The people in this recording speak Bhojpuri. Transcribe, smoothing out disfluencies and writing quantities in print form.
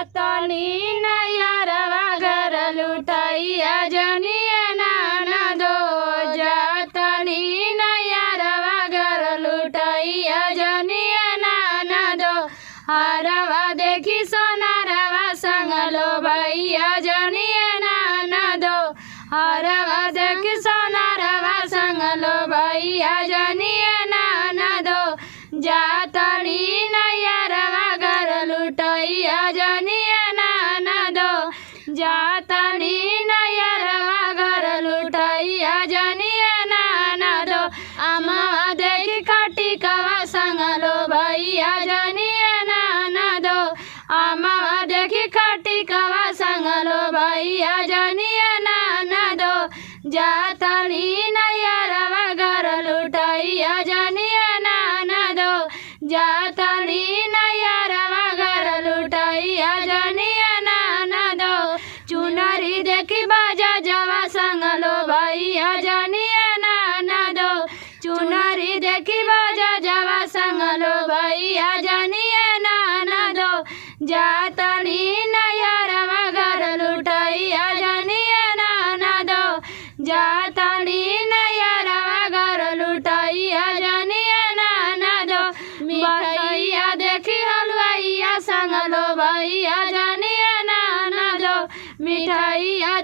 जातनी नैहरवा घर लुटैया जनिया नाना दो जातनी नैहरवा घर लुटैया जनिया नाना दो हरवा देखी सोनारवा संग लो भैया जनिया नाना दो हरवा देखी सोनारवा संग लो भैया जनिया नाना दो जातनी नैहरवा घर लुटैया जनिया नाना दो जातनी नैहरवा घर लुटैया जनिया नाना दो अमावा देखी खटी कवा संग लो भैया जनिया नाना दो अमावा देखी खटी कवा संग लो भैया जनिया नाना दो जातनी नैहरवा घर लुटैया जनिया नाना दो जातनी नैहरवा घर लुटैया जनिया नाना दो चुनरी देखी बाजा जवा संग लो भैया जनिया नाना दो चुनरी देखी बाजा जवा संग लो भैया जनिया नाना दो जातनी नैहरवा घर लुटैया जनिया नाना दो जातनी नैहरवा घर लुटैया जनिया नाना दो मिठैया देखी हलवाइया संग लो भैया जनिया नाना दो मिठैया